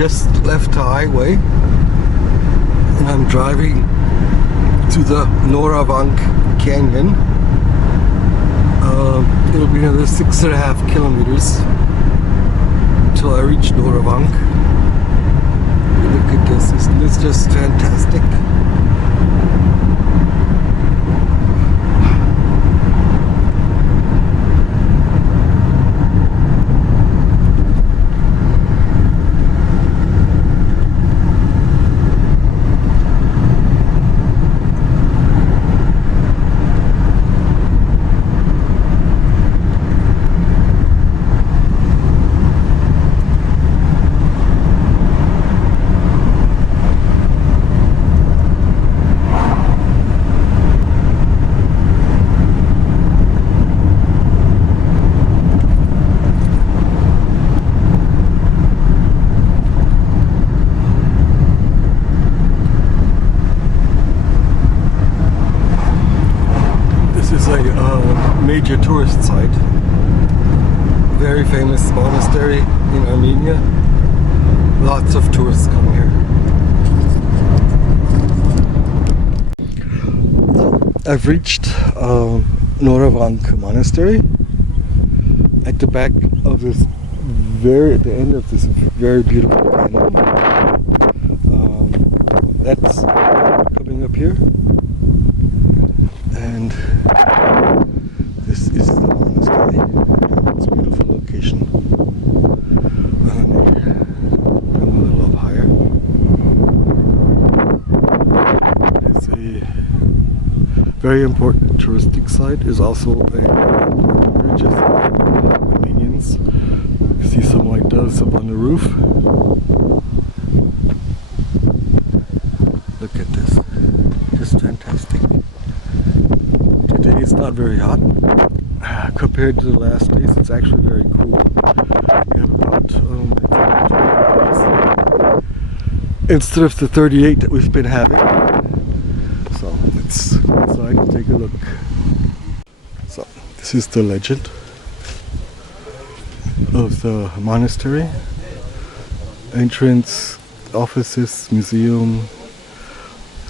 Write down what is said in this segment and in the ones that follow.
just left the highway and I'm driving to the Noravank Canyon. It'll be another 6.5 kilometers until I reach Noravank. Look at this, isn't this just fantastic? Major tourist site. Very famous monastery in Armenia. Lots of tourists come here. I've reached Noravanka Monastery. At the back of this at the end of this very beautiful canyon. That's coming up here. And this is the monastery. It's a beautiful location. Bring a little up higher. It's a very important touristic site. It's also a religious Armenians. You see some white doves up on the roof. Look at this. Just fantastic. Today it's not very hot. Compared to the last days, it's actually very cool. We have about 20 degrees instead of the 38 that we've been having. So let's go inside and take a look. So this is the legend of the monastery. Entrance, offices, museum,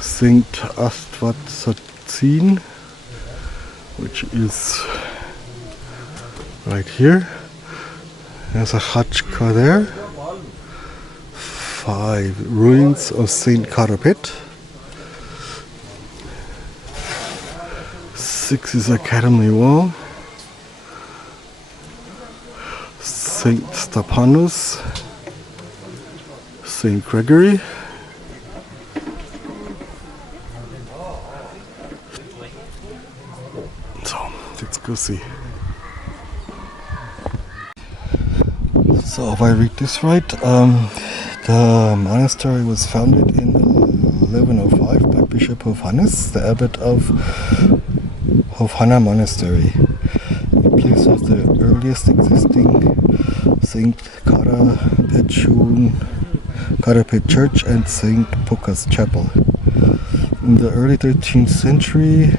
Saint Astvatsatsin, which is right here. There's a Chachka there. 5 ruins of Saint Karapet. 6 is Academy Wall. Saint Stepanus. Saint Gregory. So let's go see. So if I read this right, the monastery was founded in 1105 by Bishop Hofhannes, the abbot of Hofhanna Monastery, in place of the earliest existing Saint Karapet Church and Saint Pukas Chapel. In the early 13th century,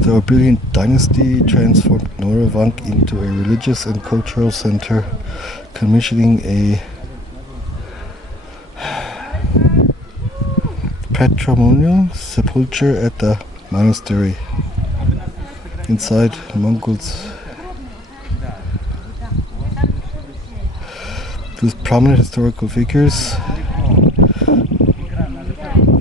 the Orbelian dynasty transformed Noravank into a religious and cultural center, commissioning a patrimonial sepulchre at the monastery. Inside, Mongols with prominent historical figures.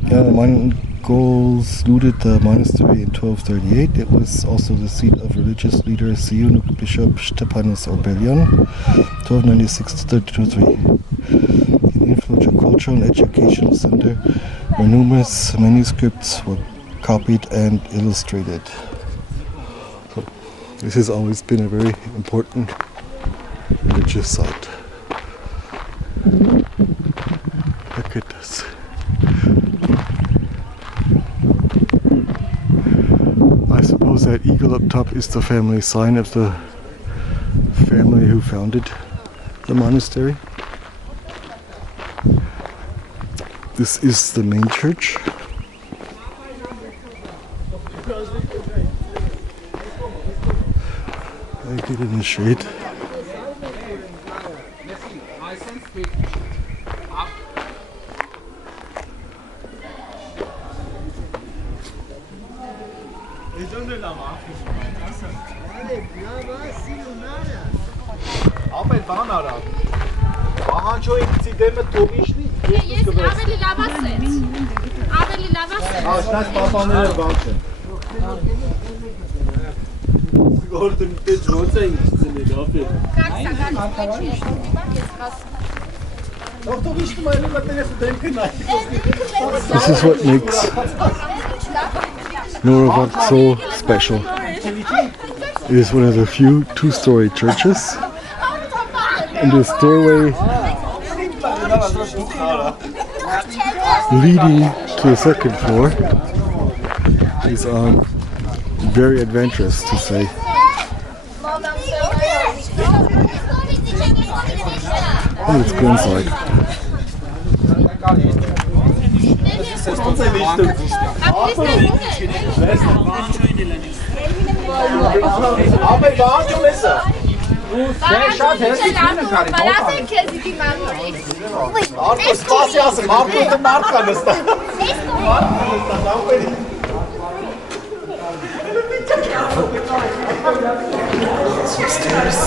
The Mongols looted the monastery in 1238. It was also the seat of religious leader Siunuk Bishop Stepanus Orbelian, 1296 to 1303. An influential cultural and educational center where numerous manuscripts were copied and illustrated. So, this has always been a very important religious site. Look at this. I suppose that eagle up top is the family sign of the family who founded the monastery. This is the main church. I get in the shade. This is what makes Noravank so special. It is one of the few two-story churches, and the stairway leading to the second floor is very adventurous, to say. Oh, let's go inside. Some stairs.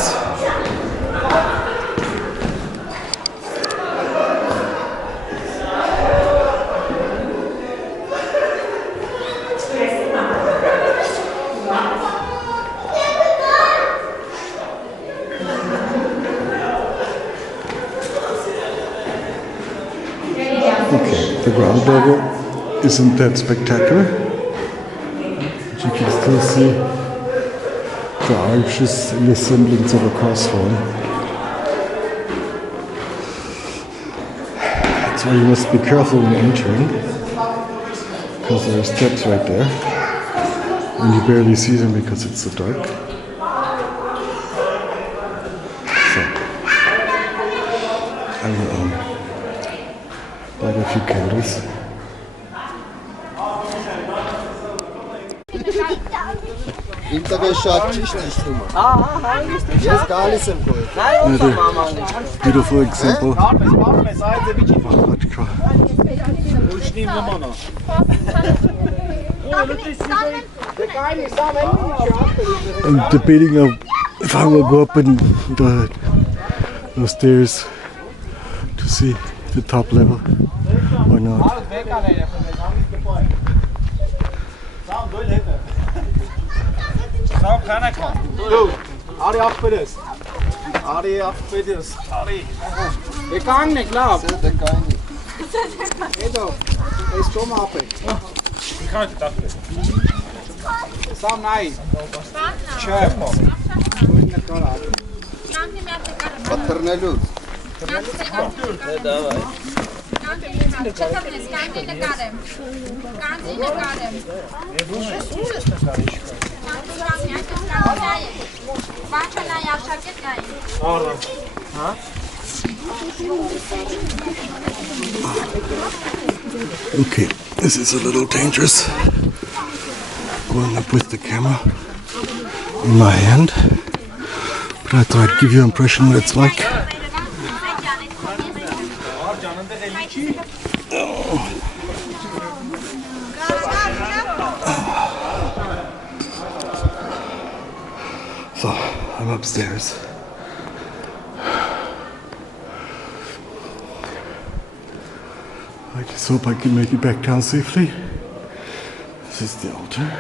Okay, the ground level isn't that spectacular, but you can still see the arches in the semblance of a crossform. That's why you must be careful when entering, because there are steps right there, and you barely see them because it's so dark. So, I will light a few candles. Beautiful example of Vodka. I'm debating if I will go up in those stairs to see the top level or not. Ari afbedest. Ari afbedest. Ari. Det gang nicht, klar. Det gang nicht. Edo, ist schon mal abbe. Ich kann nicht abbe. Sam nein. Chef. Paternelu. Давай. Okay, this is a little dangerous. Going up with the camera in my hand, but I thought I'd give you an impression what it's like. So, I'm upstairs. I just hope I can make it back down safely. This is the altar.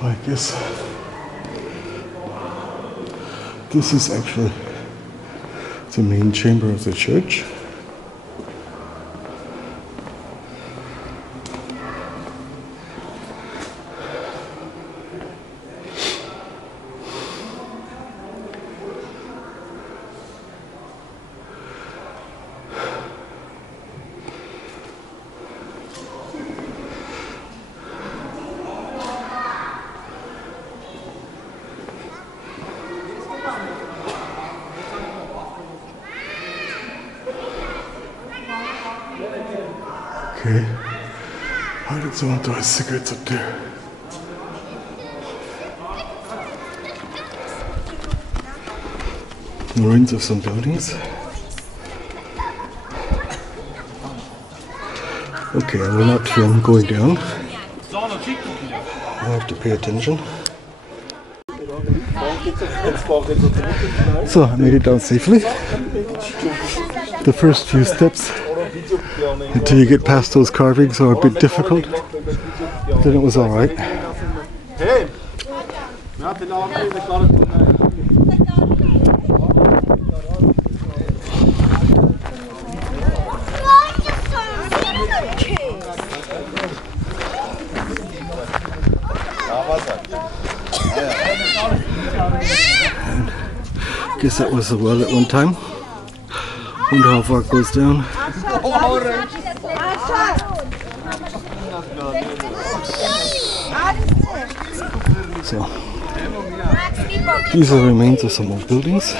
I guess this is actually the main chamber of the church. Okay, why did someone throw his cigarettes up there? The ruins of some buildings. Okay, I will not film going down. I have to pay attention. So I made it down safely. The first few steps until you get past those carvings are a bit difficult. Then it was alright. I guess that was a well at one time. Wonder how far it goes down. So, these are the remains of some old buildings.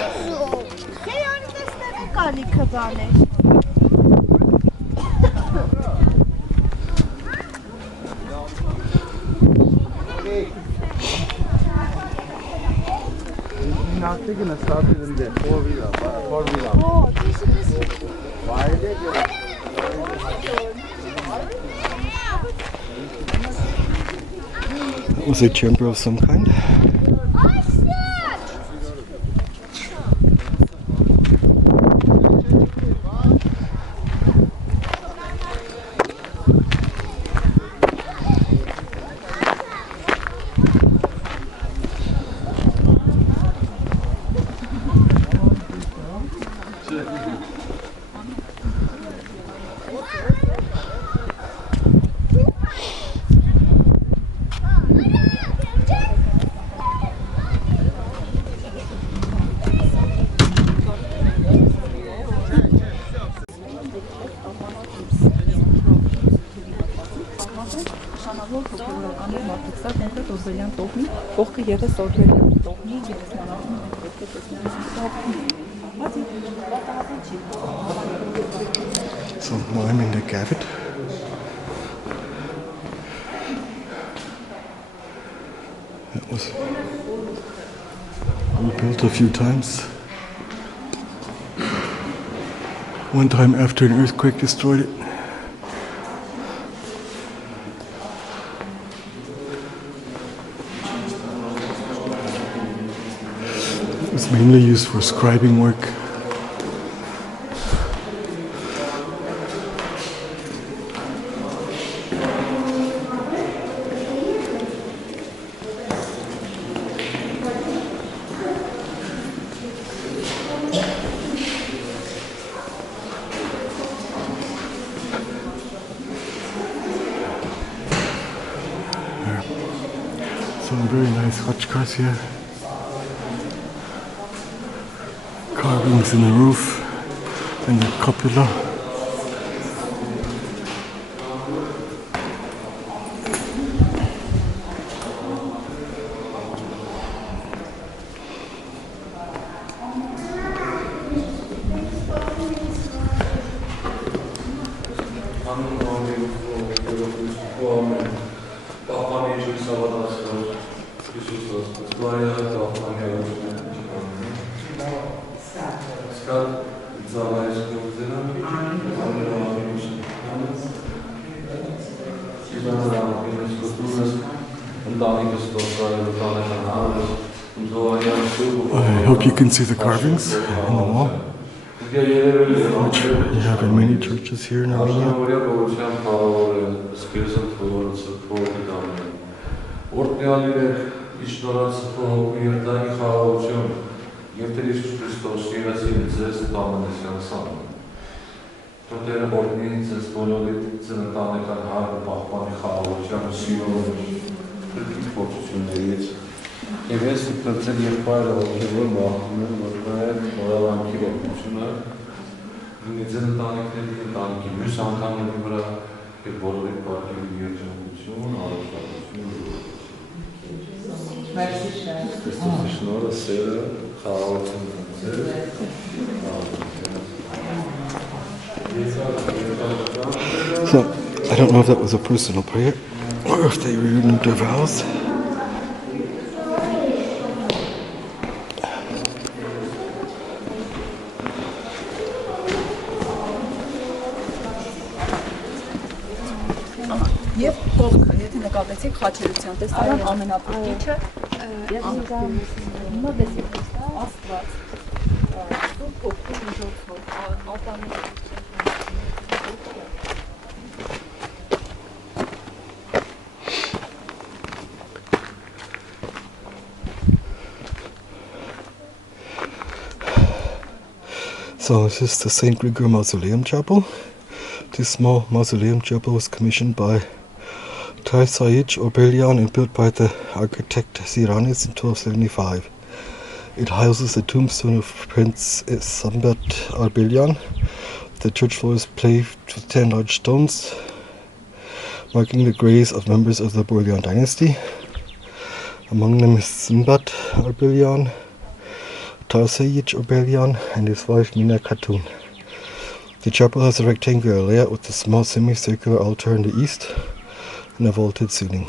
That was a chamber of some kind. So now I'm in the cavern. That was rebuilt a few times. One time after an earthquake destroyed it. It was mainly used for scribing work. Some very nice hotchkiss here. Carvings in the roof and the cupola. I hope you can see the carvings in the wall, which you have in many churches here in Armenia. Եվ ես կծել եղբայրը ոգևոր մաղթում եմ, որ նաև Նորավանքի ողջությունը լինի ձեր ընտանիքների, ընտանիքի մյուս անդամների վրա եւ բոլորի բարքի երջանկություն, առողջություն։ Քրիստոսի շնորհը, սերը, խաղաղությունը ձեր։ So, I don't know if that was a personal prayer or if they renewed their vows. Եվ կողքը, եթե նկատեցիք խաչերության տեսարան ամենապրկիչը Աստված փոքր միջոցով ալտարներ So this is the St. Grigor Mausoleum Chapel. This small mausoleum chapel was commissioned by Tarsaich Orbelian and built by the architect Siranis in 1275. It houses the tombstone of Prince Sambat Orbelian. The church floor is paved with 10 large stones, marking the graves of members of the Orbelian dynasty. Among them is Sambat Orbelian, Tarsaich Orbelian, and his wife Mina Khatun. The chapel has a rectangular layout with a small semicircular altar in the east and a vaulted ceiling.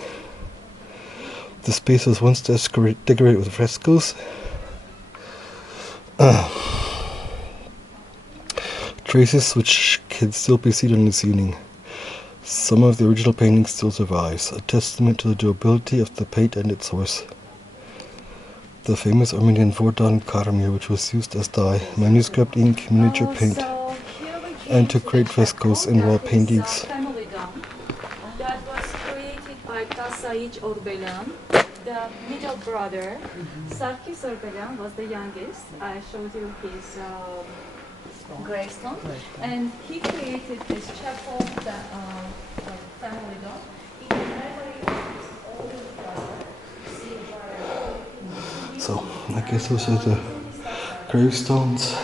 The space was once decorated with frescoes. Traces which can still be seen in the ceiling. Some of the original paintings still survives, a testament to the durability of the paint and its source. The famous Armenian Vordan Karamir, which was used as dye, manuscript ink, miniature paint, and to create frescoes and wall paintings. That was created by Tasaich Orbelian, the middle brother. Sarkis Orbelian was the youngest. I showed you his gravestone, and he created this chapel, the family dome, in memory of his older brother. So I guess those are the gravestones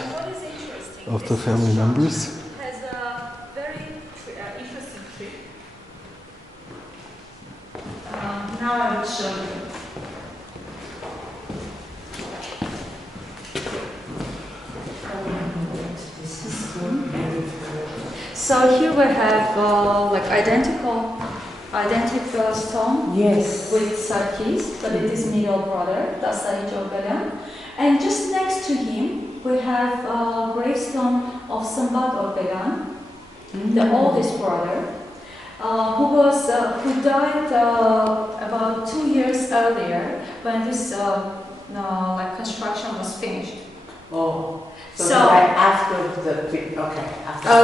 of the family members. Has a very interesting trick. Now I will show you. So here we have like identical stone. Yes. With Sarkis, but it is middle brother, Tasaich Orbelian. And just next to him, we have a gravestone of Sambat Orbelian, the oldest brother, who died about 2 years earlier when this like construction was finished. Oh, so right after after the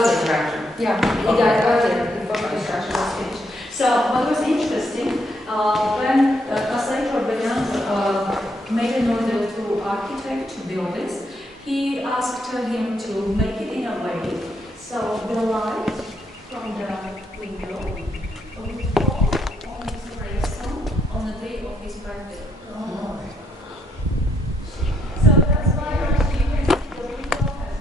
construction. Yeah, he died earlier before the construction was finished. So what was interesting, when Tasaich Orbelian made an order to architect to build this, he asked him to make it in a way so the light from the window would fall on his gravestone on the day of his birthday. Oh. So that's why the window has.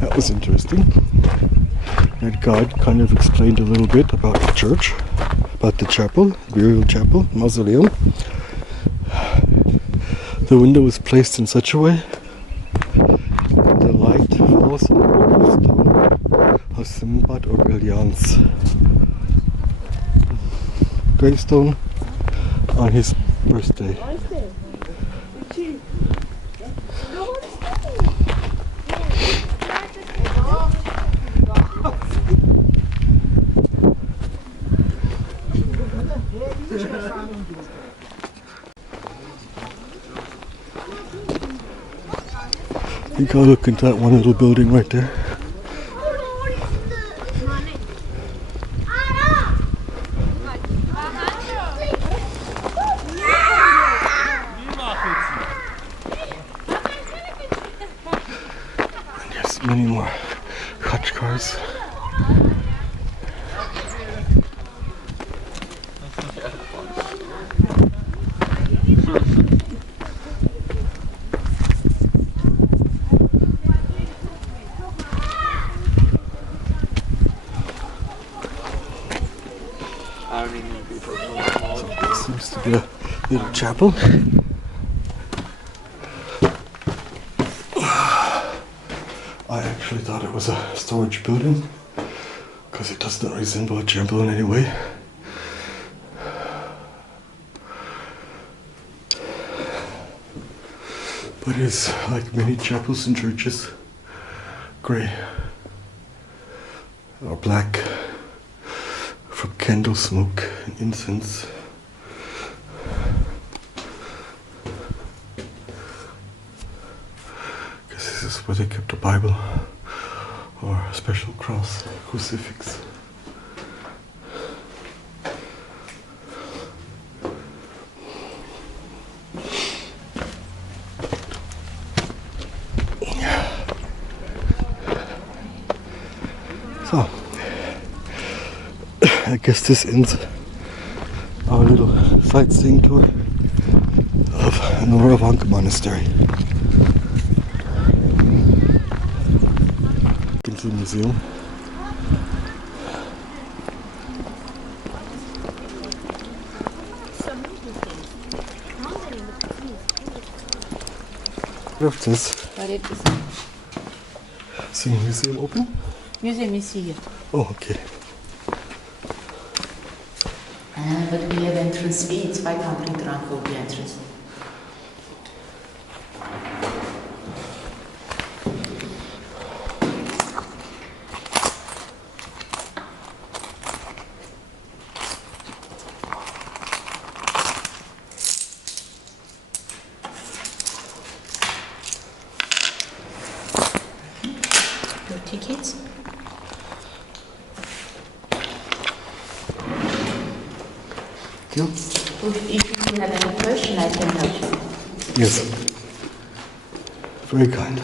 That was interesting. That guide kind of explained a little bit about the church, about the chapel, burial chapel, mausoleum. The window was placed in such a way that the light falls on the gravestone of Sambat Orbelian's gravestone on his birthday. You gotta look into that one little building right there. And there's many more hutch cars. Seems to be a little chapel. I actually thought it was a storage building because it does not resemble a chapel in any way. But it's like many chapels and churches, grey. or black from candle smoke and incense. Because this is where they kept the Bible or a special cross, crucifix. So, I guess this ends our little sightseeing tour of Noravanka Monastery. Into the museum. What is this? Is the museum open? Museum is here. Oh, okay. But we have entrance fee, it's 500 rand for the entrance. Your tickets? If you have any question, I can help you. Yes. Very kind.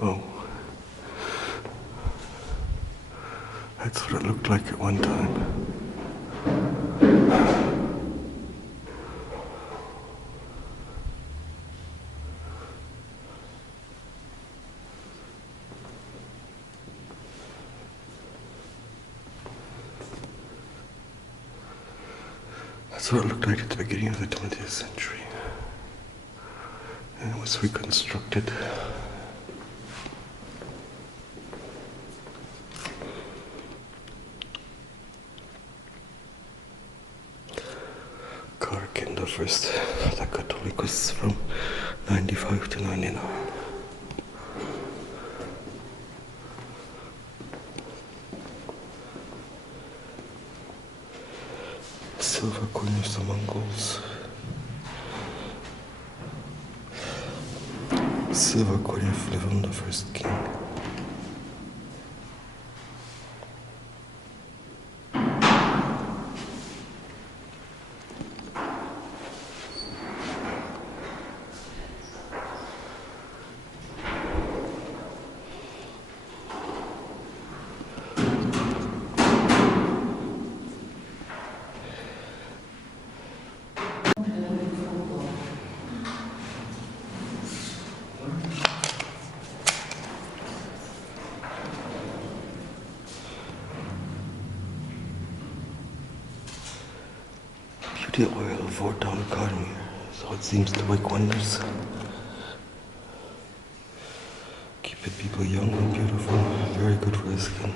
Oh. That's what it looked like at one time. That's what it looked like at the beginning of the 20th century. And it was reconstructed. The first La Catholicos from 95 to 99. Silver coin of the Mongols. Silver coin of Levon, the first king. The oil of Waterfall Armenia, so it seems to work wonders. Keeping people young and beautiful, very good for the skin.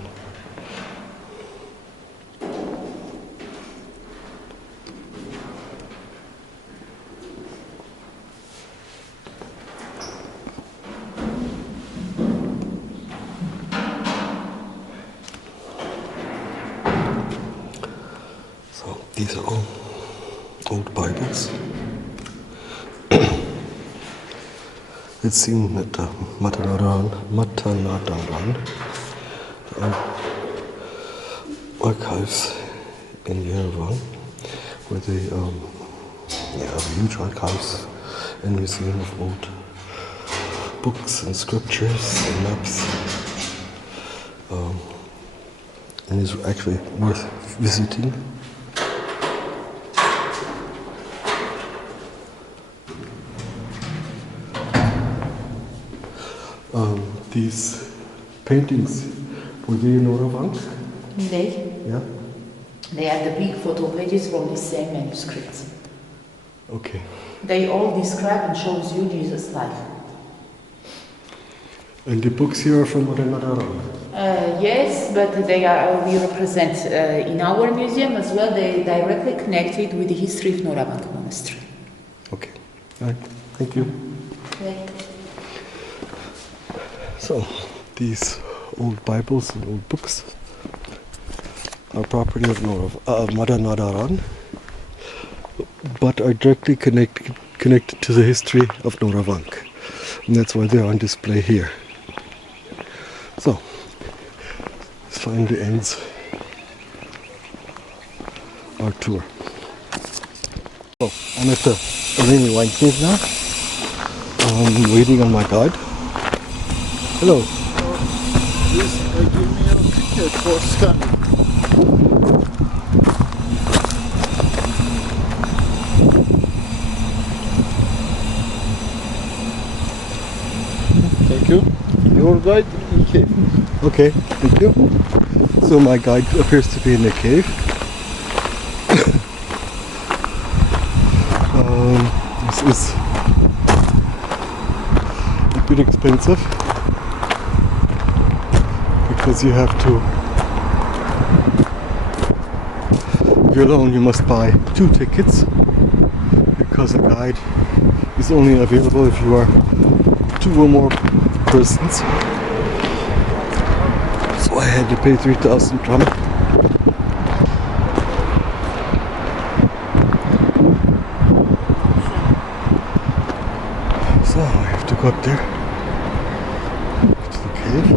These are all old Bibles. It's seen at Matanadaran, the archives in Yerevan, where they have huge archives and museum of old books and scriptures and maps. And it's actually worth visiting. These paintings, were they in Noravank? They are the big photo pages from the same manuscripts. Okay. They all describe and shows you Jesus' life. And the books here are from Matanadaran? Yes, but we represent in our museum as well. They directly connected with the history of Noravanka Monastery. Okay. All right. Thank you. Okay. So, these old Bibles and old books are property of Matanadaran, but are directly connected to the history of Noravank. And that's why they're on display here. So, this finally ends our tour. So, I'm at the Armenia wine cave now. I'm waiting on my guide. Hello. Please give me a ticket for scanning. Thank you. Your guide in cave. Okay, thank you. So my guide appears to be in the cave. This is a bit expensive because you have to, if you're alone you must buy 2 tickets because a guide is only available if you are 2 or more persons. So I had to pay 3,000 drum. So I have to go up there to the cave.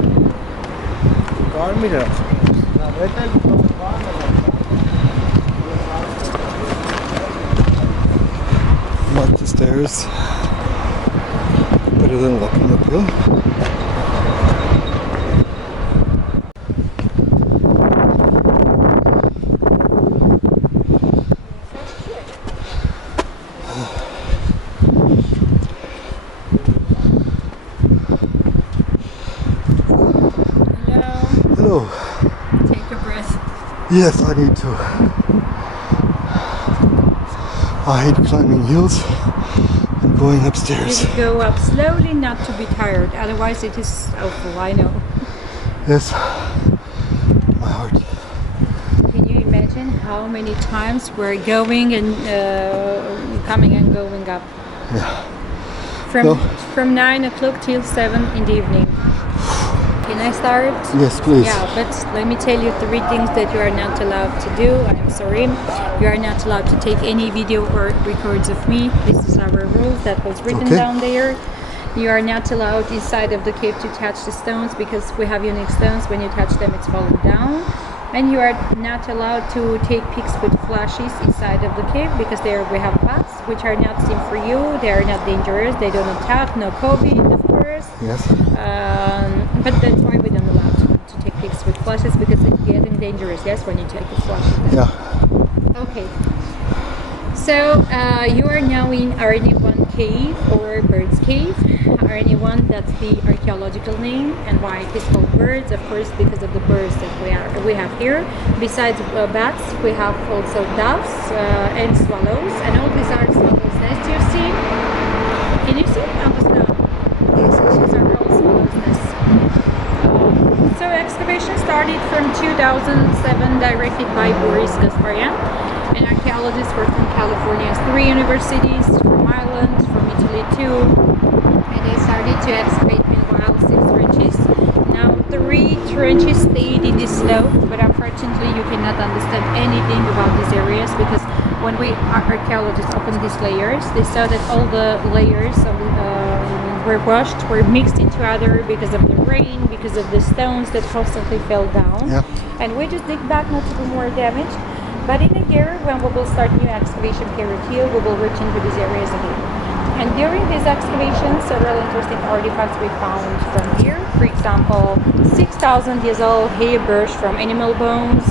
Like the stairs, better than walking uphill. Hello. Take a breath. Yes, I need to. I hate climbing hills and going upstairs. You go up slowly, not to be tired. Otherwise, it is awful. I know. Yes, my heart. Can you imagine how many times we're going and coming and going up? Yeah. From 9 o'clock till 7 in the evening. Can I start? Yes, please. Yeah, but let me tell you 3 things that you are not allowed to do. I am sorry. You are not allowed to take any video or records of me. This is our rule that was written down there. You are not allowed inside of the cave to touch the stones because we have unique stones. When you touch them, it's falling down. And you are not allowed to take pics with flashes inside of the cave because there we have bats which are not seen for you. They are not dangerous. They don't attack. No COVID, of course. Yes. But that's why we don't allow to take pics with flashes because it's getting dangerous. Yes, when you take a flash. Yeah. Okay. So you are now in Armenia cave or Bird's Cave. Armenia, that's the archaeological name, and why it is called birds, of course, because of the birds that we have here. Besides bats, we have also doves and swallows, and all these are swallows' nests you see. Can you see on the stone? Yes. These are all swallows' nests. So excavation started from 2007, directed by Goris, and archaeologists were from California's 3 universities, from Ireland, from Italy too, and they started to excavate meanwhile 6 trenches. Now 3 trenches stayed in this slope, but unfortunately you cannot understand anything about these areas because when archaeologists opened these layers, they saw that all the layers were washed, were mixed into other because of the rain, because of the stones that constantly fell down. Yeah. And we just dig back not to do more damage. But in a year, when we will start new excavation period here, we will reach into these areas again. And during these excavations, several interesting artifacts we found from here. For example, 6,000 years old hairbrush from animal bones,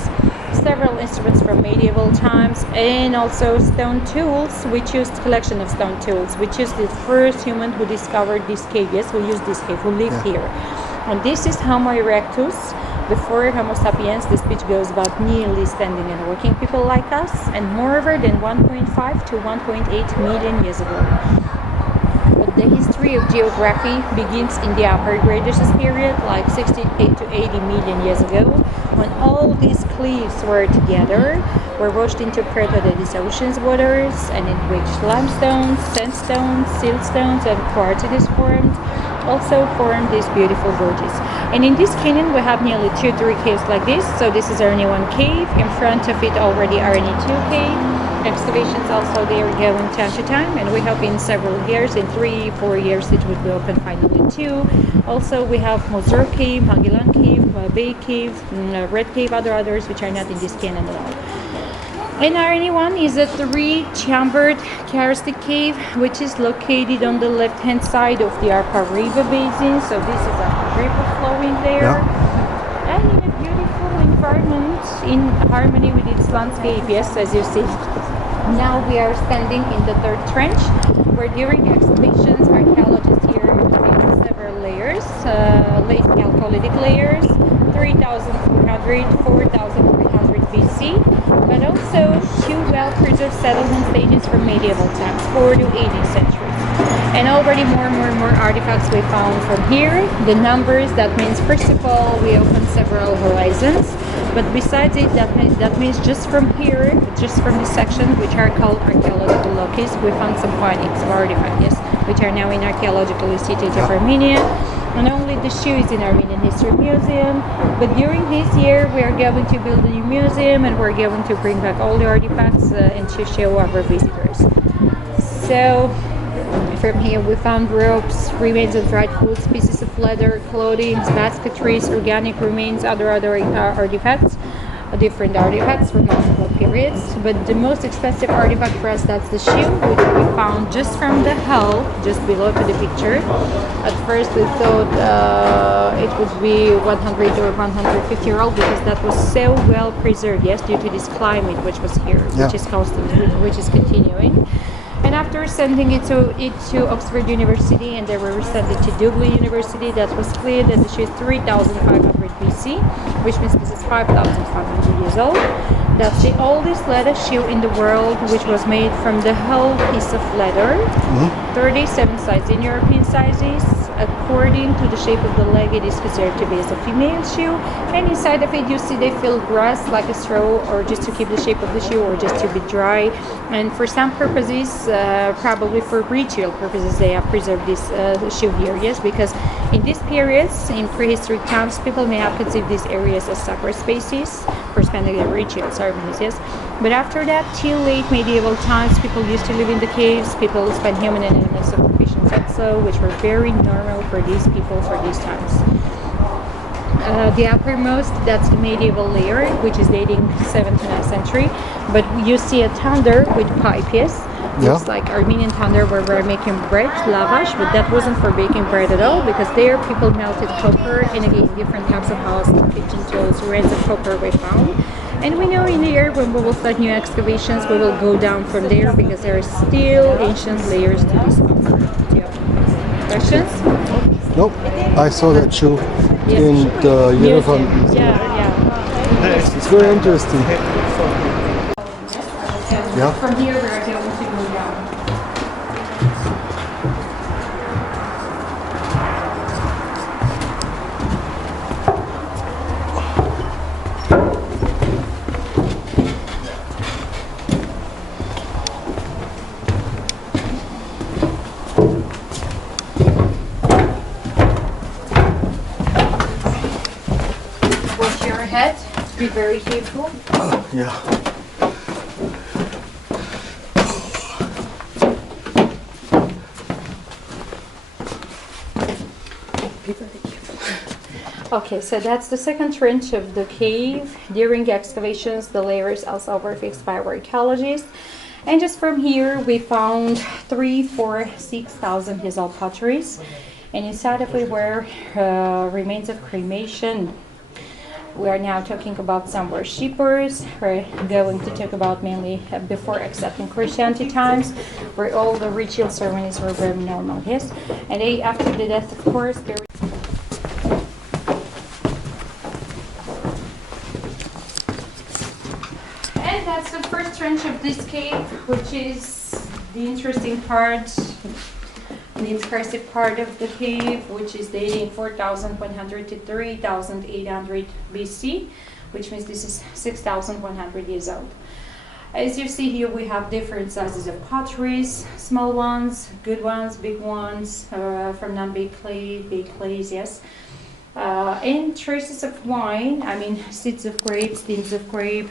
several instruments from medieval times, and also stone tools. We chose collection of stone tools. We chose the first human who discovered this cave, yes, who used this cave, who lived here. And this is Homo erectus. Before Homo sapiens, the speech goes about nearly standing and walking people like us, and moreover than 1.5 to 1.8 million years ago. But the history of geography begins in the Upper Cretaceous period, like 68 to 80 million years ago, when all these cliffs were together, were washed into Proto-Denis ocean's waters, and in which limestones, sandstones, siltstones, and quartzites also formed these beautiful gorges. And in this canyon we have nearly 2-3 caves like this. So this is Armenia 1 cave, in front of it already Armenia 2 cave. Excavations also there going time to time, and we hope in several years, in 3-4 years, it would be open finally too. Also we have Mozur cave, Magellan cave, Bay cave, Red cave, others which are not in this canyon at all. And Armenia 1 is a 3-chambered karstic cave, which is located on the left-hand side of the Arpa River basin. So this is a river flowing there, and in a beautiful environment, in harmony with its landscape. Yes, as you see. Now we are standing in the 3rd trench, where during excavations, archaeologists here made several layers, late Chalcolithic layers, 3,400, 4,300 BC, but also 2 well-preserved settlement stages from medieval times, 4 to 18th centuries. And already more artifacts we found from here. The numbers, that means first of all we opened several horizons, but besides it, that means just from here, just from this section, which are called archaeological loci, we found some findings of artifacts, yes, which are now in Archaeological Institute of Armenia. And only the shoe is in Armenian History Museum. But during this year, we are going to build a new museum, and we're going to bring back all the artifacts and to show our visitors. So from here we found ropes, remains of dried foods, pieces of leather, clothing, basketries, organic remains, other artifacts, different artifacts from multiple periods. But the most expensive artifact for us, that's the shoe, which we found just from the hull, just below to the picture. At first we thought it would be 100 or 150 year old because that was so well preserved, yes, due to this climate which was here, which is constant, which is continuing. And after sending it to Oxford University, and they were sent it to Dublin University, that was clear that the shoe is 3,500 BC, which means this is 5,500 years old. That's the oldest leather shoe in the world, which was made from the whole piece of leather. 37 sizes in European sizes. According to the shape of the leg, it is considered to be as a female shoe. And inside of it, you see they fill grass like a straw, or just to keep the shape of the shoe, or just to be dry. And for some purposes, probably for ritual purposes, they have preserved this shoe here. Yes, because in these periods, in prehistoric times, people may have conceived these areas as sacred spaces for spending their ritual ceremonies. Yes, but after that, till late medieval times, people used to live in the caves. People spent human and animal sacrifices also, which were very normal for these people for these times. The uppermost, that's the medieval layer, which is dating 7th to 9th century. But you see a tandoor with pipe, yes? Looks like Armenian tandoor where we're making bread, lavash, but that wasn't for baking bread at all, because there people melted copper, and again, different types of household kitchen tools, reds of copper we found. And we know in the year when we will start new excavations, we will go down from there, because there are still ancient layers to discover. Do you have questions? Nope. I saw that shoe in the Noravank museum. Yeah. It's very interesting. Yeah. From here we are going to go down. be very careful. Yeah. Okay, so that's the second trench of the cave. During excavations, the layers also were fixed by our archaeologists. And just from here, we found 3, 4, 6,000 years old potteries. And inside of it were remains of cremation. We are now talking about some worshippers. We're going to talk about mainly before accepting Christianity times, where all the ritual ceremonies were very normal, yes? And they, after the death, of course, there. And that's the first trench of this cave, which is the interesting part, the impressive part of the cave, which is dating 4,100 to 3,800 BC, which means this is 6,100 years old. As you see here, we have different sizes of potteries, small ones, good ones, big ones, from non-big clay, big clays, yes. And traces of wine, I mean seeds of grapes, stems of grape,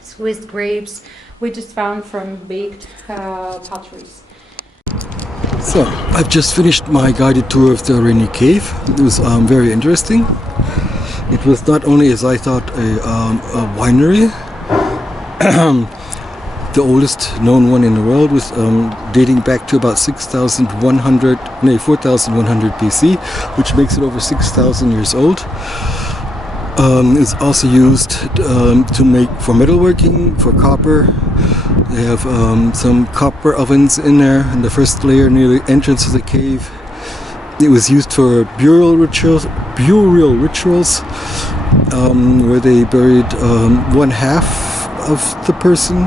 squeezed grapes, we just found from baked potteries. So, I've just finished my guided tour of the Armenia cave. It was very interesting. It was not only, as I thought, a winery. The oldest known one in the world was dating back to about 4,100 BC, which makes it over 6,000 years old. It's also used to make for metalworking, for copper. They have some copper ovens in there in the first layer near the entrance of the cave. It was used for burial rituals, where they buried one half of the person,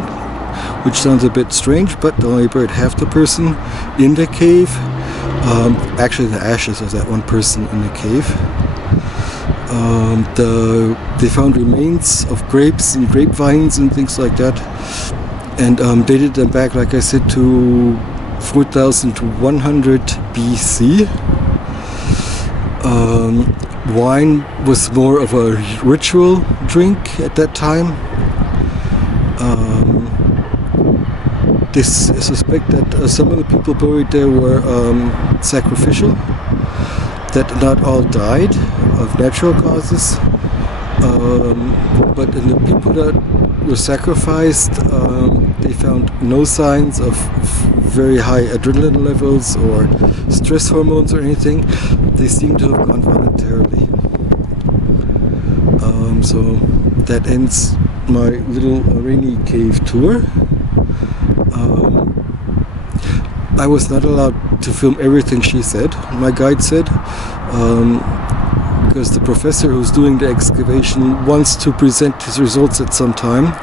which sounds a bit strange, but they only buried half the person in the cave. Actually, the ashes of that one person in the cave. They found remains of grapes and grapevines and things like that, and dated them back, like I said, to 4,100 BC. Wine was more of a ritual drink at that time. They suspect that some of the people buried there were sacrificial, that not all died of natural causes, but in the people that were sacrificed, they found no signs of very high adrenaline levels or stress hormones or anything. They seem to have gone voluntarily. So that ends my little Armenia cave tour. I was not allowed to film everything she said, my guide said, because the professor who's doing the excavation wants to present his results at some time,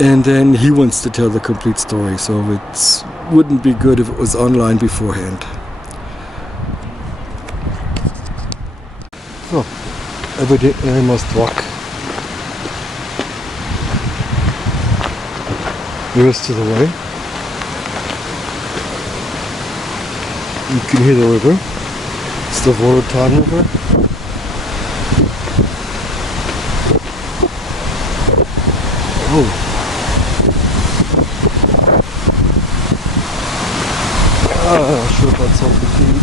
and then he wants to tell the complete story, so it wouldn't be good if it was online beforehand. So, every day I must walk the rest of the way. You can hear the river. It's the Waterfall River. Oh. Sure about something to eat.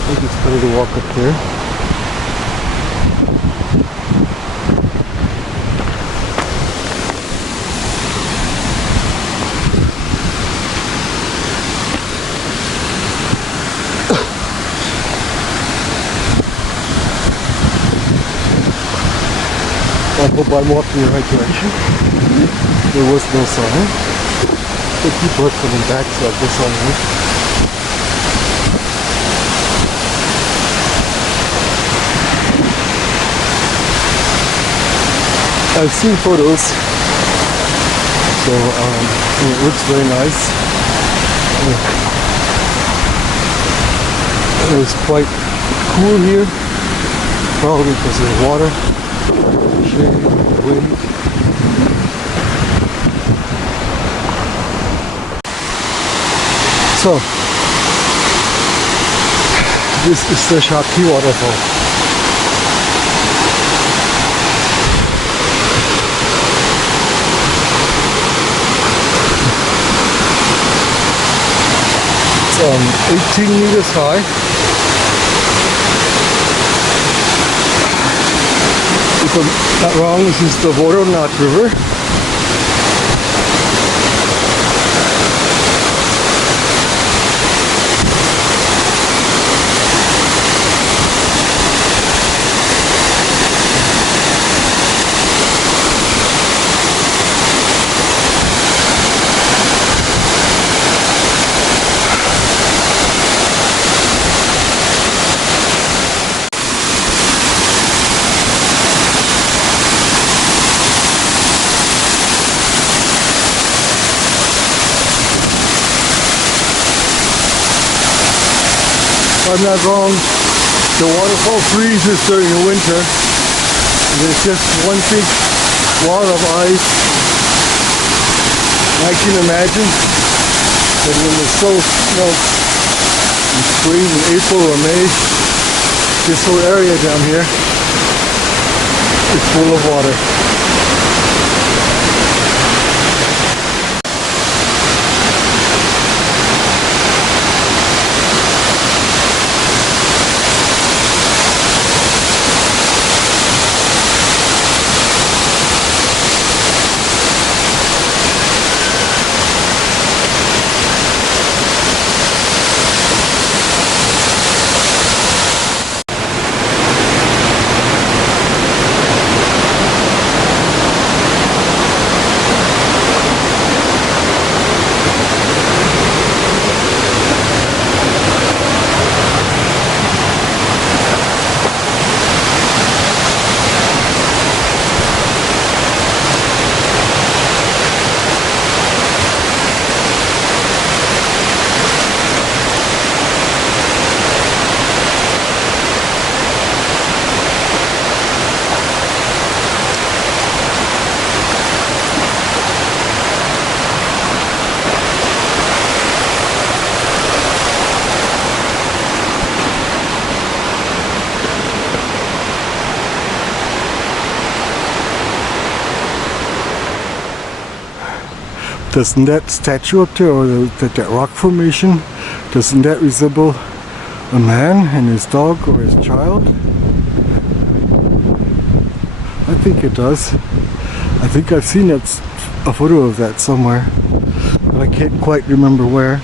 I think it's better to walk up there. I hope I'm walking in the right direction. There was no sign. The people are coming back, so I guess I'll move. I've seen photos, so it looks very nice. It was quite cool here, probably because of the water. Wind. So This is the Shaki waterfall. It's 18 meters high. If I'm not wrong, this is the Waterfall River. If I'm not wrong, the waterfall freezes during the winter. There's just one big wall of ice. And I can imagine that when the snow melts in spring, in April or May, this whole area down here is full of water. Doesn't that statue up there, or that rock formation, doesn't that resemble a man and his dog or his child? I think it does. I think I've seen a photo of that somewhere, but I can't quite remember where.